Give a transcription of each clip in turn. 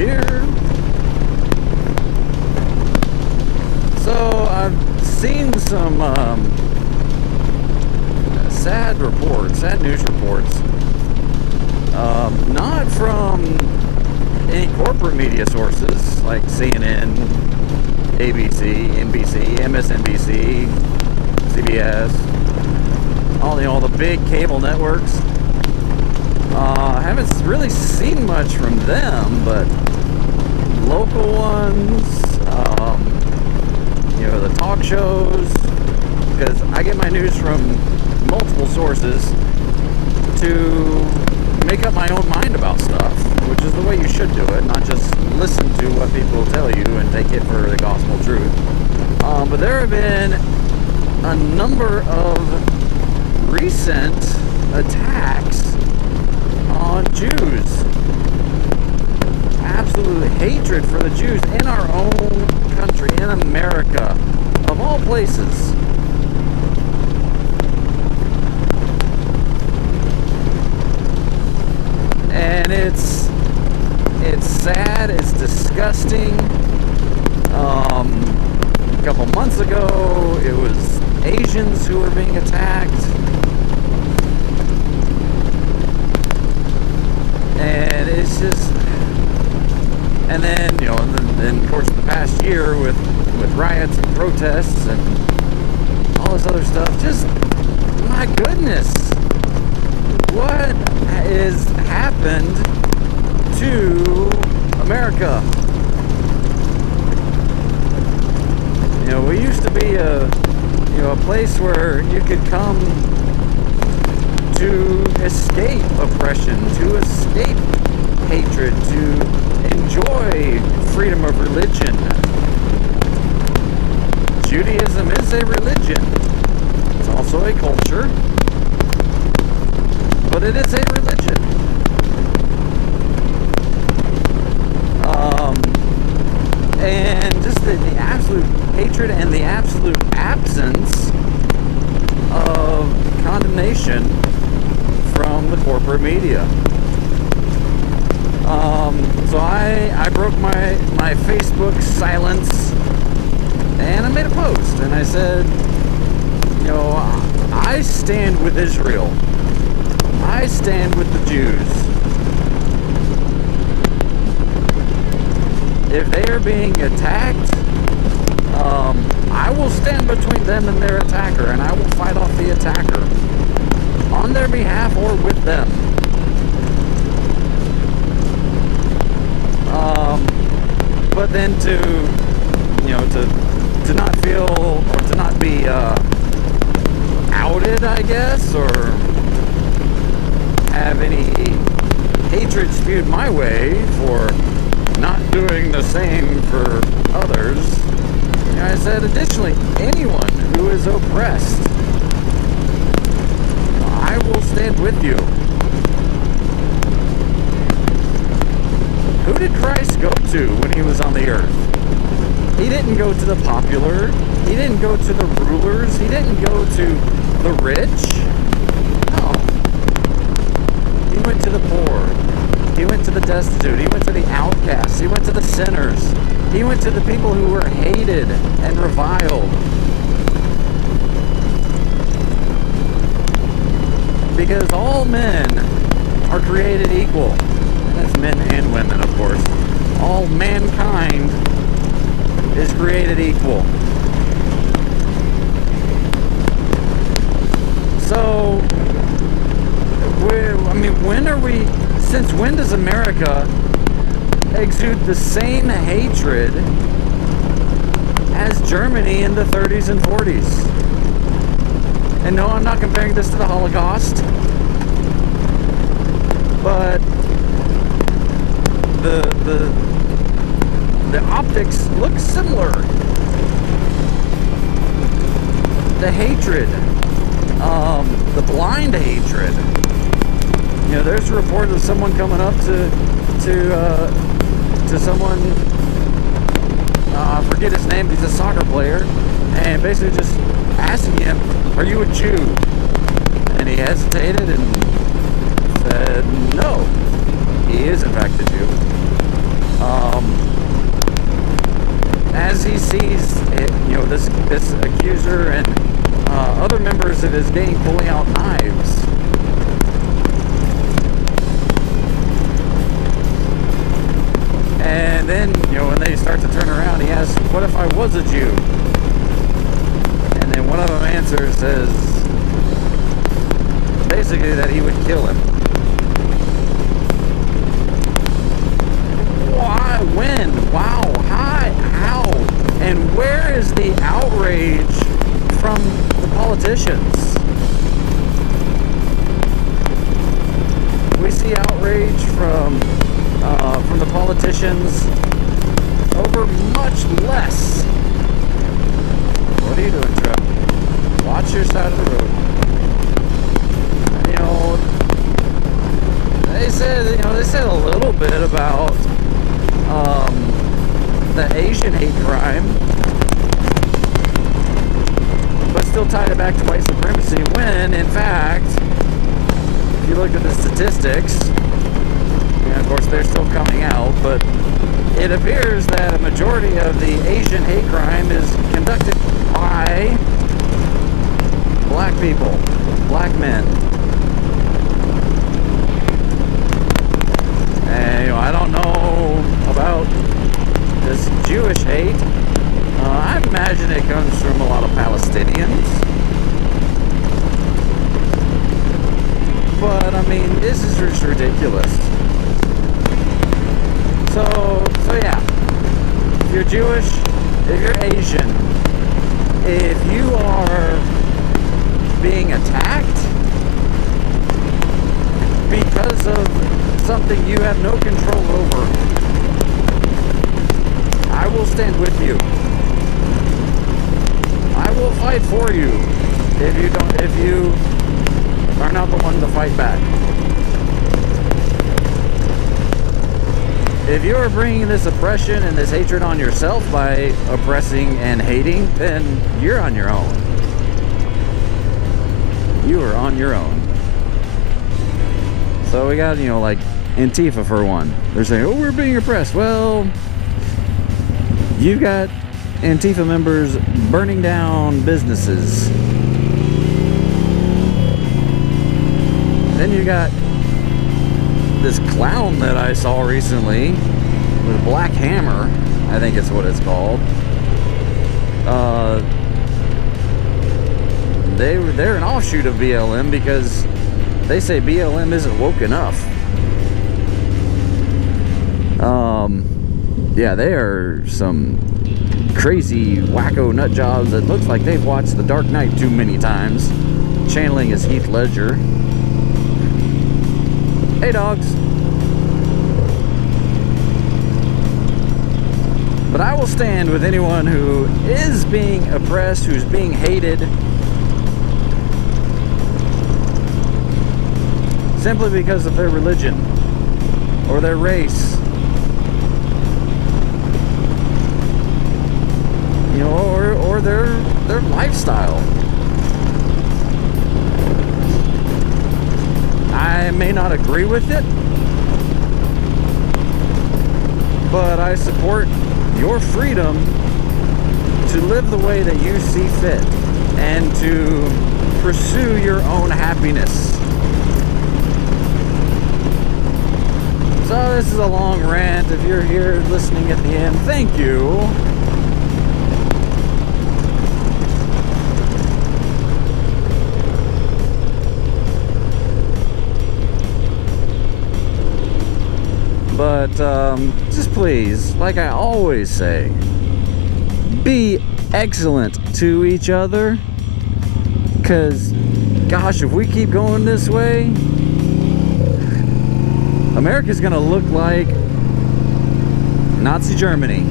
here. So I've seen some sad news reports. Not from any corporate media sources like CNN, ABC, NBC, MSNBC, CBS, all the big cable networks. I haven't really seen much from them, but local ones, the talk shows, because I get my news from multiple sources to make up my own mind about stuff, which is the way you should do it, not just listen to what people tell you and take it for the gospel truth. But there have been a number of recent attacks on Jews. Absolute hatred for the Jews in our own country, in America, of all places. And it's sad, it's disgusting. A couple months ago, it was Asians who were being attacked. And it's just, and then, then of course the past year with riots and protests and all this other stuff, just, my goodness, what has happened to America? We used to be a place where you could come to escape oppression, to escape hatred, to enjoy freedom of religion. Judaism is a religion. It's also a culture, but it is a religion. And just the absolute hatred and the absolute absence of condemnation from the corporate media. So I broke my Facebook silence, and I made a post, and I said, I stand with Israel. I stand with the Jews. If they are being attacked, I will stand between them and their attacker, and I will fight off the attacker on their behalf or with them. But then to not feel, or to not be outed, I guess, or have any hatred spewed my way for not doing the same for others. I said, additionally, anyone who is oppressed, I will stand with you. Who did Christ go to when he was on the earth? He didn't go to the popular. He didn't go to the rulers. He didn't go to the rich. No. He went to the poor. He went to the destitute. He went to the outcasts. He went to the sinners. He went to the people who were hated and reviled. Because all men are created equal. And that's men and women, of course. All mankind is created equal. So, since when does America exude the same hatred as Germany in the 30s and 40s? And no, I'm not comparing this to the Holocaust, but the optics look similar. The hatred, the blind hatred. There's a report of someone coming up to someone, I forget his name, he's a soccer player, and basically just asking him, "Are you a Jew?" And he hesitated and said, "No, he is in fact a Jew." As he sees it, this accuser and other members of his gang pulling out knives. And then, when they start to turn around, he asks, "What if I was a Jew?" And then one of them answers, says, basically that he would kill him. Why? When? Wow. How? And where is the outrage from the politicians? We see outrage from the politicians over much less. What are you doing, Trev? Watch your side of the road. They said a little bit about the Asian hate crime, but still tied it back to white supremacy, when in fact, if you look at the statistics, of course they're still coming out, but it appears that a majority of the Asian hate crime is conducted by black people, black men. And I don't know about this Jewish hate. I imagine it comes from a lot of Palestinians. But I mean, this is just ridiculous. So yeah. If you're Jewish, if you're Asian, if you are being attacked because of something you have no control over, I will stand with you. I will fight for you if you are not the one to fight back. If you are bringing this oppression and this hatred on yourself by oppressing and hating, then you're on your own. You are on your own. So we got, like Antifa for one. They're saying, "Oh, we're being oppressed." Well, you got Antifa members burning down businesses. Then you got this clown that I saw recently with a black hammer, I think it's what it's called. They're an offshoot of BLM because they say BLM isn't woke enough. Yeah, they are some crazy wacko nut jobs that looks like they've watched The Dark Knight too many times, channeling as Heath Ledger. Hey, dogs. But I will stand with anyone who is being oppressed, who's being hated, simply because of their religion or their race, or their lifestyle. I may not agree with it, but I support your freedom to live the way that you see fit and to pursue your own happiness. So this is a long rant. If you're here listening at the end, thank you. But just please, like I always say, be excellent to each other. Because, gosh, if we keep going this way, America's going to look like Nazi Germany.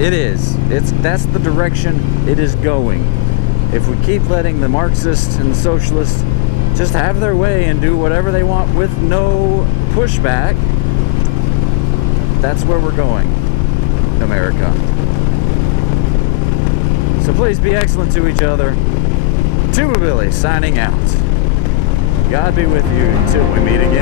It is. That's the direction it is going. If we keep letting the Marxists and the socialists just have their way and do whatever they want with no pushback, that's where we're going, America. So please be excellent to each other. Tuba Billy signing out. God be with you until we meet again.